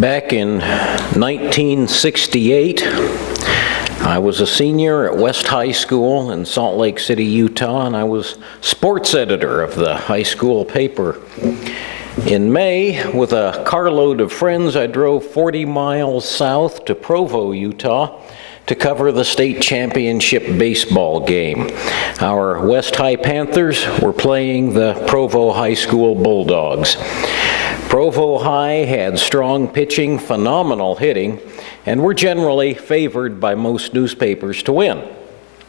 Back in 1968, I was a senior at West High School in Salt Lake City, Utah, and I was sports editor of the high school paper. In May, with a carload of friends, I drove 40 miles south to Provo, Utah, to cover the state championship baseball game. Our West High Panthers were playing the Provo High School Bulldogs. Provo High had strong pitching, phenomenal hitting, and were generally favored by most newspapers to win.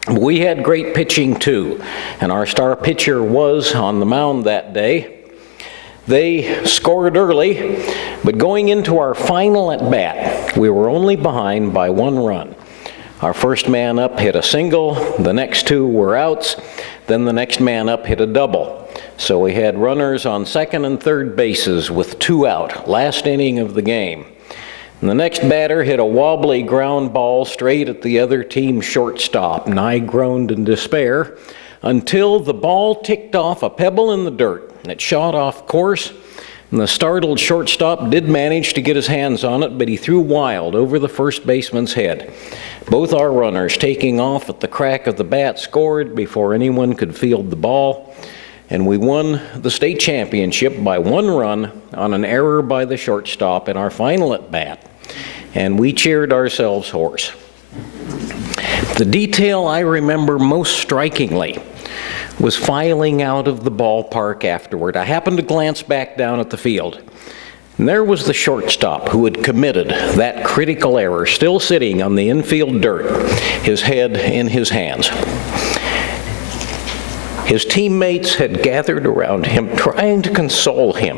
We had great pitching too, and our star pitcher was on the mound that day. They scored early, but going into our final at bat, we were only behind by 1 run. Our first man up hit a single, the next 2 were outs, then the next man up hit a double. So we had runners on second and third bases with 2 out, last inning of the game. And the next batter hit a wobbly ground ball straight at the other team's shortstop, and I groaned in despair until the ball ticked off a pebble in the dirt, and it shot off course, and the startled shortstop did manage to get his hands on it, but he threw wild over the first baseman's head. Both our runners, taking off at the crack of the bat, scored before anyone could field the ball, and we won the state championship by 1 run on an error by the shortstop in our final at bat, and we cheered ourselves hoarse. The detail I remember most strikingly was filing out of the ballpark afterward. I happened to glance back down at the field, and there was the shortstop who had committed that critical error, still sitting on the infield dirt, his head in his hands. His teammates had gathered around him trying to console him,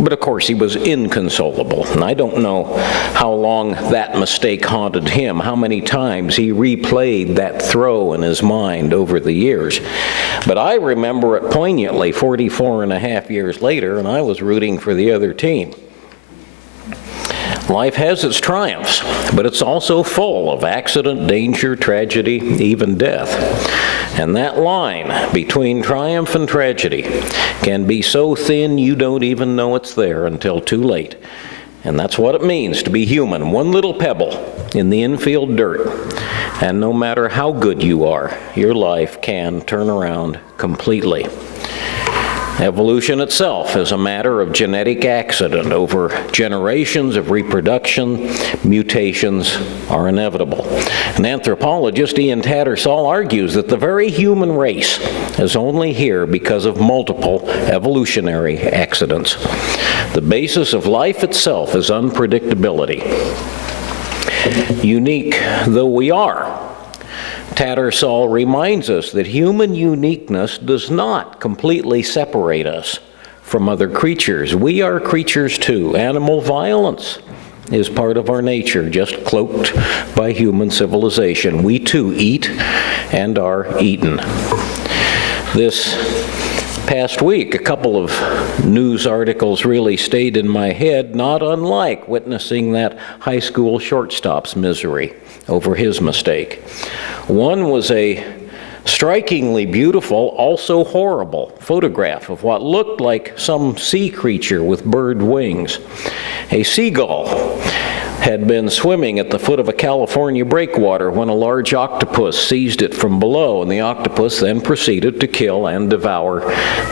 but of course he was inconsolable, and I don't know how long that mistake haunted him, how many times he replayed that throw in his mind over the years. But I remember it poignantly 44 and a half years later, and I was rooting for the other team. Life has its triumphs, but it's also full of accident, danger, tragedy, even death. And that line between triumph and tragedy can be so thin you don't even know it's there until too late. And that's what it means to be human. 1 little pebble in the infield dirt. And no matter how good you are, your life can turn around completely. Evolution itself is a matter of genetic accident. Over generations of reproduction, mutations are inevitable. An anthropologist, Ian Tattersall, argues that the very human race is only here because of multiple evolutionary accidents. The basis of life itself is unpredictability. Unique though we are, Tattersall reminds us that human uniqueness does not completely separate us from other creatures. We are creatures too. Animal violence is part of our nature, just cloaked by human civilization. We too eat and are eaten. This past week, a couple of news articles really stayed in my head, not unlike witnessing that high school shortstop's misery over his mistake. One was a strikingly beautiful, also horrible photograph of what looked like some sea creature with bird wings. A seagull had been swimming at the foot of a California breakwater when a large octopus seized it from below, and the octopus then proceeded to kill and devour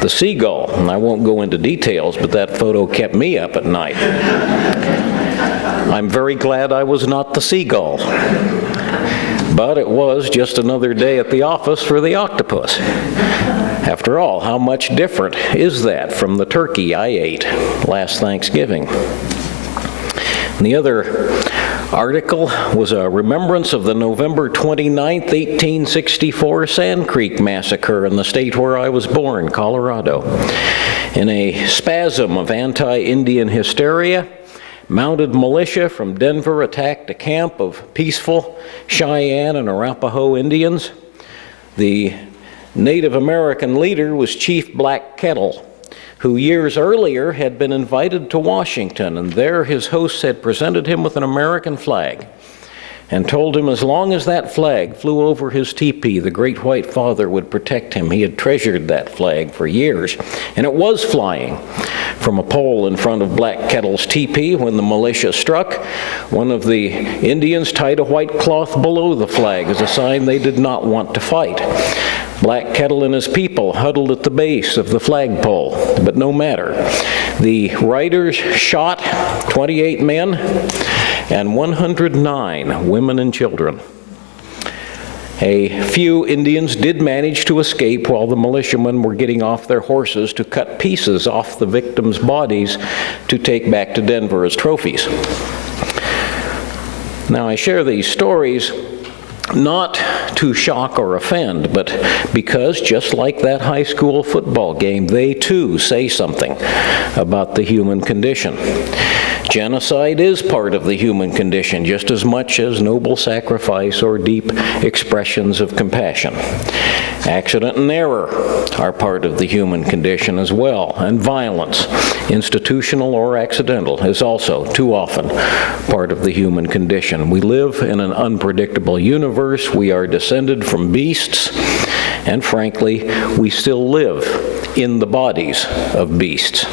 the seagull. And I won't go into details, but that photo kept me up at night. I'm very glad I was not the seagull. But it was just another day at the office for the octopus. After all, how much different is that from the turkey I ate last Thanksgiving? And the other article was a remembrance of the November 29th, 1864 Sand Creek Massacre in the state where I was born, Colorado. In a spasm of anti-Indian hysteria, mounted militia from Denver attacked a camp of peaceful Cheyenne and Arapaho Indians. The Native American leader was Chief Black Kettle, who years earlier had been invited to Washington, and there his hosts had presented him with an American flag. and told him as long as that flag flew over his teepee, the Great White Father would protect him. He had treasured that flag for years, and it was flying from a pole in front of Black Kettle's teepee when the militia struck. One of the Indians tied a white cloth below the flag as a sign they did not want to fight. Black Kettle and his people huddled at the base of the flagpole, but no matter. The riders shot 28 men and 109 women and children. A few Indians did manage to escape while the militiamen were getting off their horses to cut pieces off the victims' bodies to take back to Denver as trophies. Now, I share these stories not to shock or offend, but because, just like that high school football game, they too say something about the human condition. Genocide is part of the human condition, just as much as noble sacrifice or deep expressions of compassion. Accident and error are part of the human condition as well, and violence, institutional or accidental, is also too often part of the human condition. We live in an unpredictable universe. We are descended from beasts, and frankly, we still live in the bodies of beasts.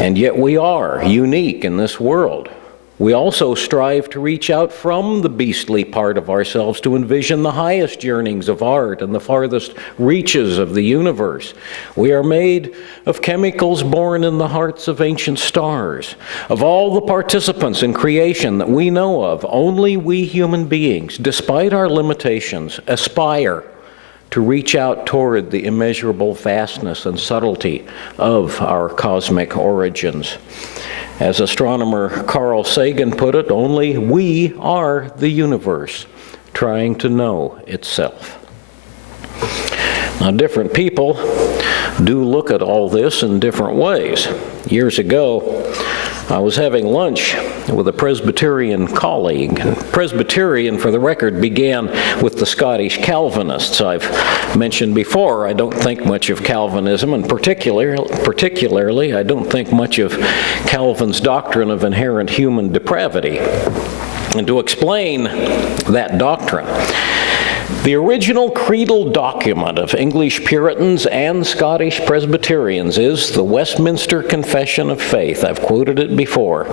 And yet we are unique in this world. We also strive to reach out from the beastly part of ourselves to envision the highest yearnings of art and the farthest reaches of the universe. We are made of chemicals born in the hearts of ancient stars. Of all the participants in creation that we know of, only we human beings, despite our limitations, aspire to reach out toward the immeasurable vastness and subtlety of our cosmic origins. As astronomer Carl Sagan put it, only we are the universe trying to know itself. Now, different people do look at all this in different ways. Years ago, I was having lunch with a Presbyterian colleague. Presbyterian, for the record, began with the Scottish Calvinists. I've mentioned before, I don't think much of Calvinism, and particularly, I don't think much of Calvin's doctrine of inherent human depravity. And to explain that doctrine, the original creedal document of English Puritans and Scottish Presbyterians is the Westminster Confession of Faith. I've quoted it before.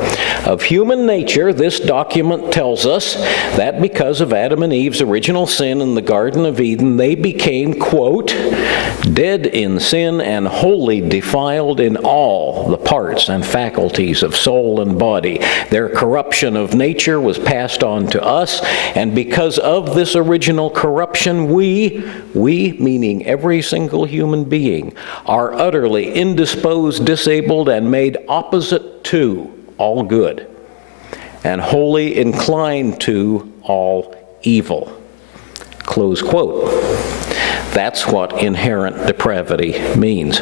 Of human nature, this document tells us that because of Adam and Eve's original sin in the Garden of Eden, they became, quote, dead in sin and wholly defiled in all the parts and faculties of soul and body. Their corruption of nature was passed on to us, and because of this original corruption, we meaning every single human being, are utterly indisposed, disabled, and made opposite to all good, and wholly inclined to all evil. Close quote. That's what inherent depravity means.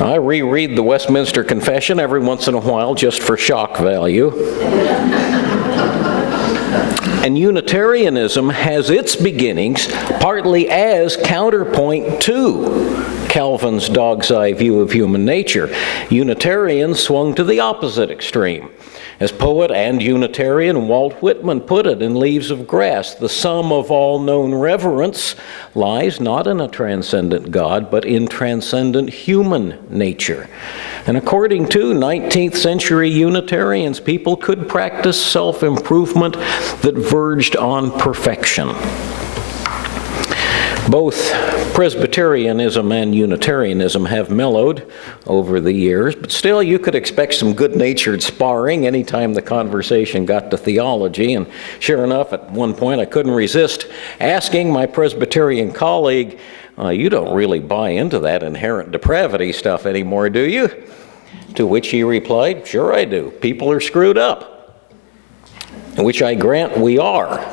I reread the Westminster Confession every once in a while just for shock value. And Unitarianism has its beginnings partly as counterpoint to Calvin's dog's eye view of human nature. Unitarians swung to the opposite extreme. As poet and Unitarian Walt Whitman put it in Leaves of Grass, the sum of all known reverence lies not in a transcendent God, but in transcendent human nature. And according to 19th century Unitarians, people could practice self-improvement that verged on perfection. Both Presbyterianism and Unitarianism have mellowed over the years, but still you could expect some good-natured sparring anytime the conversation got to theology. And sure enough, at one point I couldn't resist asking my Presbyterian colleague, you don't really buy into that inherent depravity stuff anymore, do you? To which he replied, sure I do. People are screwed up. Which I grant we are.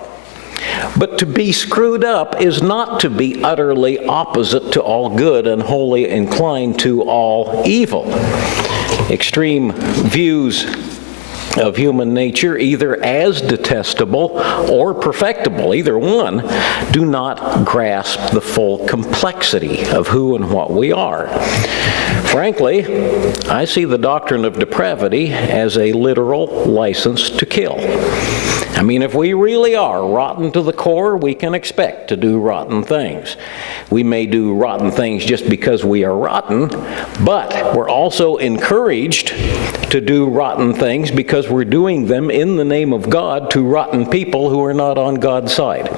But to be screwed up is not to be utterly opposite to all good and wholly inclined to all evil. Extreme views of human nature, either as detestable or perfectible, either one, do not grasp the full complexity of who and what we are. Frankly, I see the doctrine of depravity as a literal license to kill. I mean, if we really are rotten to the core, we can expect to do rotten things. We may do rotten things just because we are rotten, but we're also encouraged to do rotten things because we're doing them in the name of God to rotten people who are not on God's side.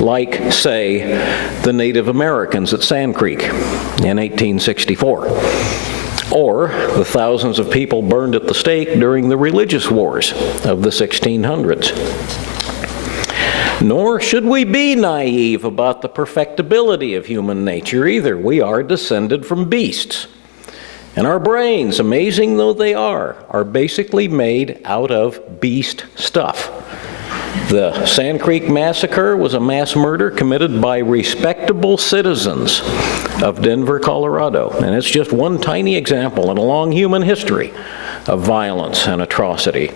Like, say, the Native Americans at Sand Creek in 1864. Or the thousands of people burned at the stake during the religious wars of the 1600s. Nor should we be naive about the perfectibility of human nature either. We are descended from beasts. And our brains, amazing though they are basically made out of beast stuff. The Sand Creek Massacre was a mass murder committed by respectable citizens of Denver, Colorado. And it's just one tiny example in a long human history of violence and atrocity.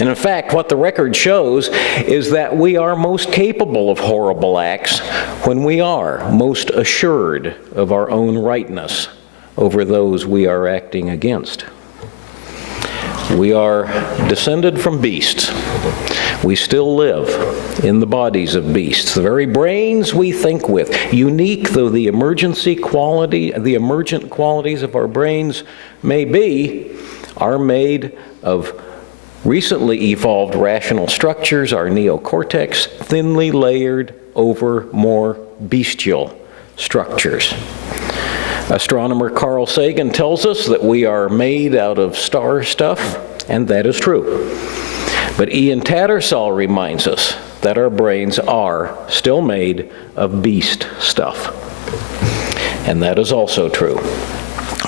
And in fact, what the record shows is that we are most capable of horrible acts when we are most assured of our own rightness over those we are acting against. We are descended from beasts. We still live in the bodies of beasts. The very brains we think with, unique though the emergent qualities of our brains may be, are made of recently evolved rational structures, our neocortex, thinly layered over more bestial structures. Astronomer Carl Sagan tells us that we are made out of star stuff, and that is true. But Ian Tattersall reminds us that our brains are still made of beast stuff. And that is also true.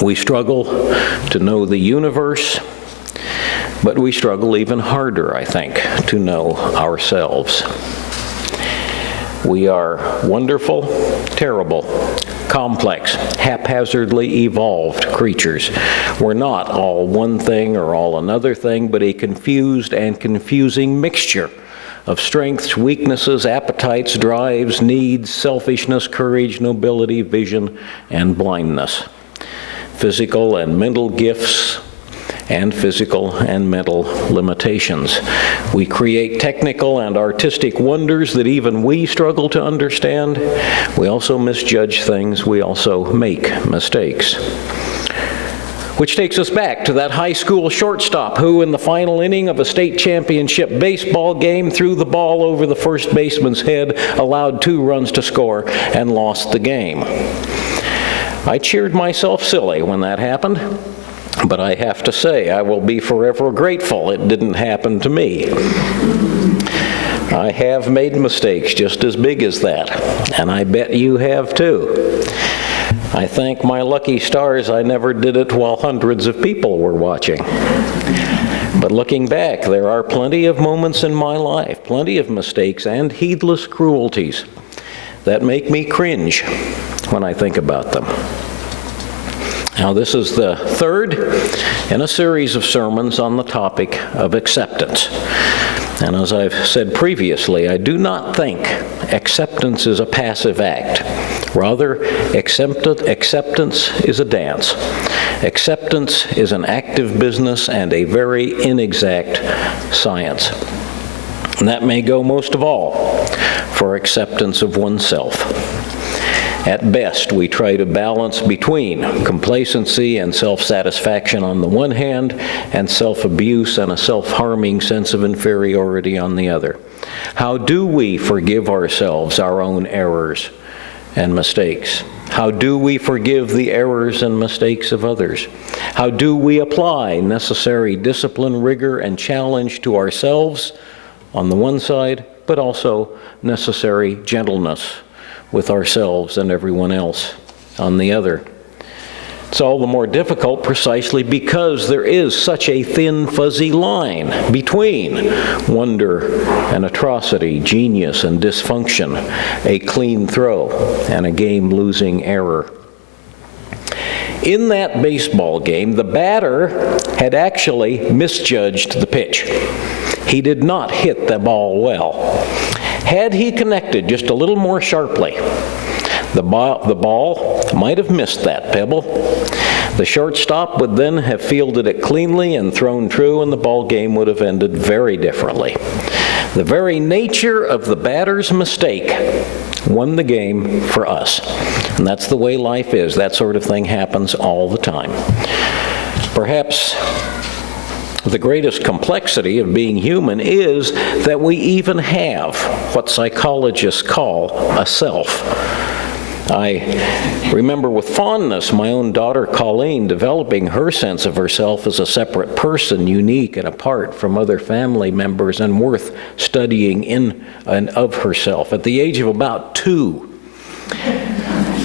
We struggle to know the universe, but we struggle even harder, I think, to know ourselves. We are wonderful, terrible, complex, haphazardly evolved creatures. We're not all one thing or all another thing, but a confused and confusing mixture of strengths, weaknesses, appetites, drives, needs, selfishness, courage, nobility, vision, and blindness. Physical and mental gifts, and physical and mental limitations. We create technical and artistic wonders that even we struggle to understand. We also misjudge things. We also make mistakes. Which takes us back to that high school shortstop who, in the final inning of a state championship baseball game, threw the ball over the first baseman's head, allowed 2 runs to score, and lost the game. I cheered myself silly when that happened. But I have to say, I will be forever grateful it didn't happen to me. I have made mistakes just as big as that, and I bet you have too. I thank my lucky stars I never did it while hundreds of people were watching. But looking back, there are plenty of moments in my life, plenty of mistakes and heedless cruelties that make me cringe when I think about them. Now, this is the third in a series of sermons on the topic of acceptance. And as I've said previously, I do not think acceptance is a passive act. Rather, acceptance is a dance. Acceptance is an active business and a very inexact science. And that may go most of all for acceptance of oneself. At best, we try to balance between complacency and self-satisfaction on the one hand, and self-abuse and a self-harming sense of inferiority on the other. How do we forgive ourselves our own errors and mistakes? How do we forgive the errors and mistakes of others? How do we apply necessary discipline, rigor, and challenge to ourselves on the one side, but also necessary gentleness with ourselves and everyone else on the other? It's all the more difficult precisely because there is such a thin, fuzzy line between wonder and atrocity, genius and dysfunction, a clean throw and a game-losing error. In that baseball game, the batter had actually misjudged the pitch. He did not hit the ball well. Had he connected just a little more sharply, the ball might have missed that pebble. The shortstop would then have fielded it cleanly and thrown true, and the ball game would have ended very differently. The very nature of the batter's mistake won the game for us. And that's the way life is. That sort of thing happens all the time. Perhaps the greatest complexity of being human is that we even have what psychologists call a self. I remember with fondness my own daughter Colleen developing her sense of herself as a separate person, unique and apart from other family members and worth studying in and of herself. At the age of about 2,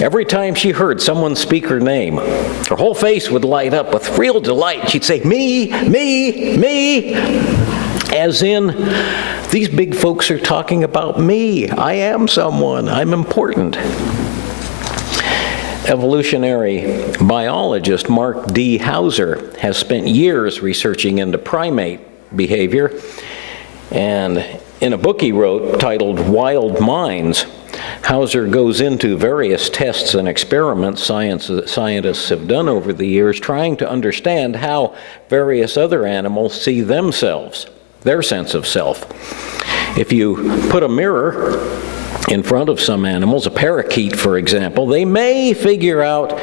every time she heard someone speak her name, her whole face would light up with real delight. She'd say, "Me, me, me," as in, these big folks are talking about me. I am someone. I'm important. Evolutionary biologist Mark D. Hauser has spent years researching into primate behavior, and in a book he wrote titled Wild Minds, Hauser goes into various tests and experiments scientists have done over the years trying to understand how various other animals see themselves, their sense of self. If you put a mirror in front of some animals, a parakeet for example, they may figure out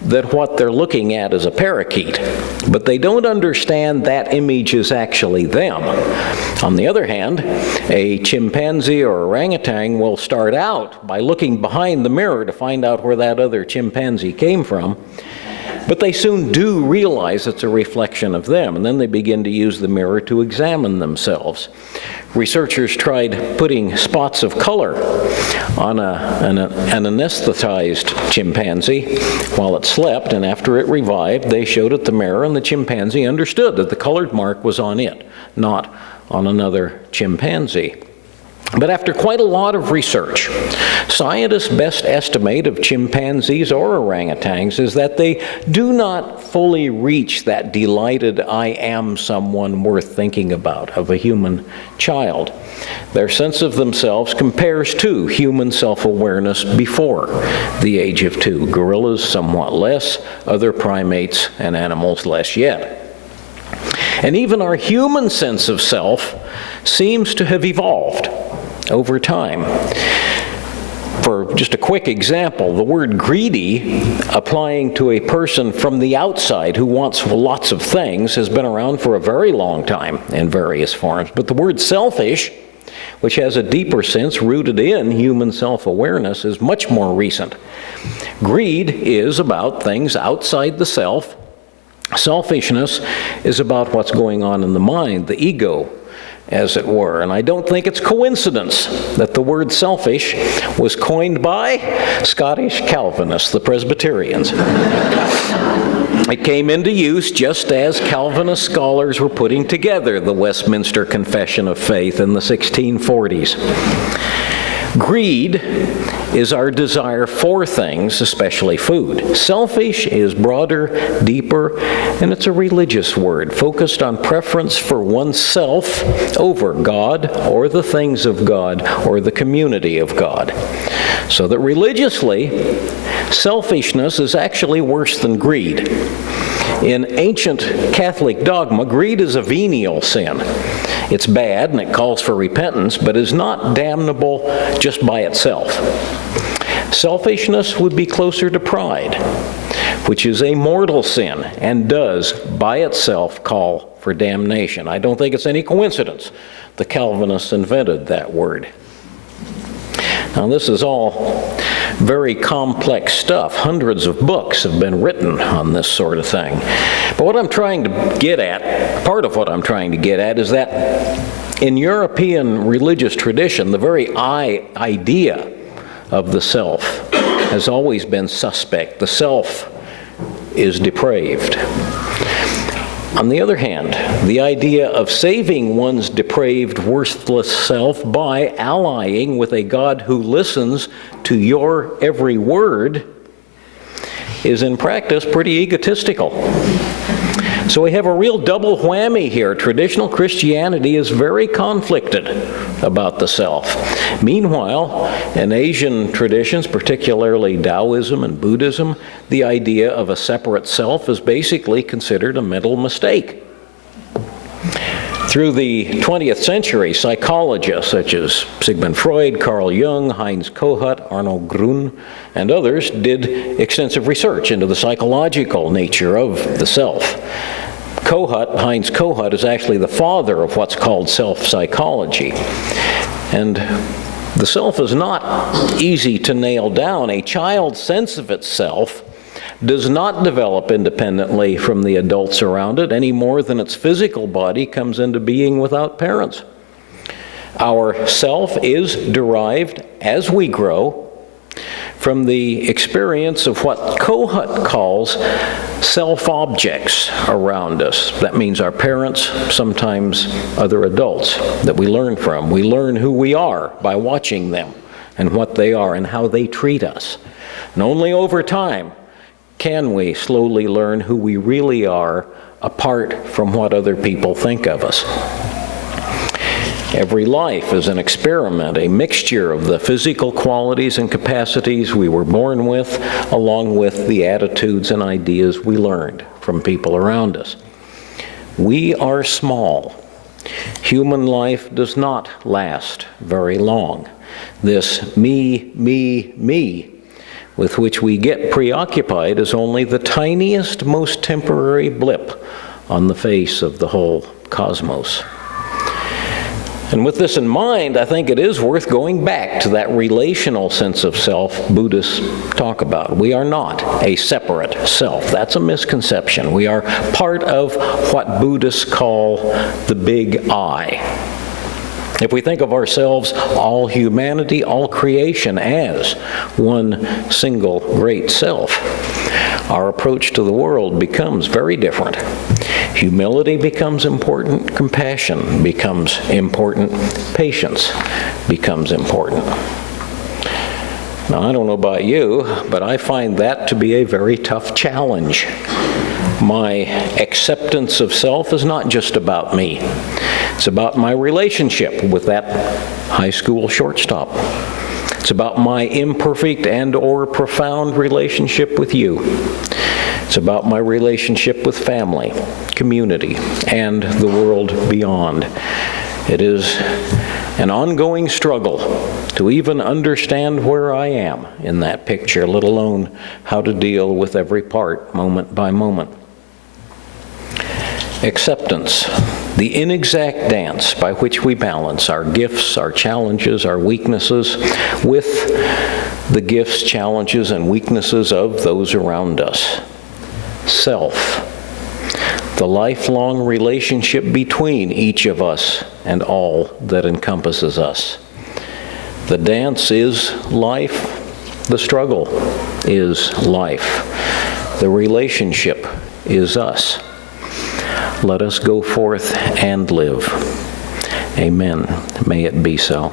that what they're looking at is a parakeet, but they don't understand that image is actually them. On the other hand, a chimpanzee or orangutan will start out by looking behind the mirror to find out where that other chimpanzee came from, but they soon do realize it's a reflection of them, and then they begin to use the mirror to examine themselves. Researchers tried putting spots of color on an anesthetized chimpanzee while it slept, and after it revived, they showed it the mirror, and the chimpanzee understood that the colored mark was on it, not on another chimpanzee. But after quite a lot of research, scientists' best estimate of chimpanzees or orangutans is that they do not fully reach that delighted I am someone worth thinking about of a human child. Their sense of themselves compares to human self-awareness before the age of 2. Gorillas somewhat less, other primates and animals less yet. And even our human sense of self seems to have evolved over time. For just a quick example, the word greedy, applying to a person from the outside who wants lots of things, has been around for a very long time in various forms. But the word selfish, which has a deeper sense rooted in human self-awareness, is much more recent. Greed is about things outside the self. Selfishness is about what's going on in the mind, the ego, as it were. And I don't think it's coincidence that the word selfish was coined by Scottish Calvinists, the Presbyterians. It came into use just as Calvinist scholars were putting together the Westminster Confession of Faith in the 1640s. Greed is our desire for things, especially food. Selfish is broader, deeper, and it's a religious word, focused on preference for oneself over God or the things of God or the community of God. So that religiously, selfishness is actually worse than greed. In ancient Catholic dogma, greed is a venial sin. It's bad and it calls for repentance, but is not damnable just by itself. Selfishness would be closer to pride, which is a mortal sin and does, by itself, call for damnation. I don't think it's any coincidence the Calvinists invented that word. Now, this is all very complex stuff. Hundreds of books have been written on this sort of thing. But what I'm trying to get at, part of what I'm trying to get at, is that in European religious tradition, the very idea of the self has always been suspect. The self is depraved. On the other hand, the idea of saving one's depraved, worthless self by allying with a God who listens to your every word is in practice pretty egotistical. So we have a real double whammy here. Traditional Christianity is very conflicted about the self. Meanwhile, in Asian traditions, particularly Taoism and Buddhism, the idea of a separate self is basically considered a mental mistake. Through the 20th century, psychologists such as Sigmund Freud, Carl Jung, Heinz Kohut, Arnold Grun, and others did extensive research into the psychological nature of the self. Heinz Kohut, is actually the father of what's called self-psychology. And the self is not easy to nail down. A child's sense of itself does not develop independently from the adults around it any more than its physical body comes into being without parents. Our self is derived, as we grow, from the experience of what Kohut calls self-objects around us. That means our parents, sometimes other adults that we learn from. We learn who we are by watching them and what they are and how they treat us. And only over time can we slowly learn who we really are apart from what other people think of us. Every life is an experiment, a mixture of the physical qualities and capacities we were born with, along with the attitudes and ideas we learned from people around us. We are small. Human life does not last very long. This me with which we get preoccupied is only the tiniest, most temporary blip on the face of the whole cosmos. And with this in mind, I think it is worth going back to that relational sense of self Buddhists talk about. We are not a separate self. That's a misconception. We are part of what Buddhists call the big I. If we think of ourselves, all humanity, all creation, as one single great self, our approach to the world becomes very different. Humility becomes important, compassion becomes important, patience becomes important. Now, I don't know about you, but I find that to be a very tough challenge. My acceptance of self is not just about me. It's about my relationship with that high school shortstop. It's about my imperfect and or profound relationship with you. It's about my relationship with family, community, and the world beyond. It is an ongoing struggle to even understand where I am in that picture, let alone how to deal with every part moment by moment. Acceptance, the inexact dance by which we balance our gifts, our challenges, our weaknesses with the gifts, challenges, and weaknesses of those around us. Self, the lifelong relationship between each of us and all that encompasses us. The dance is life. The struggle is life. The relationship is us. Let us go forth and live. Amen. May it be so.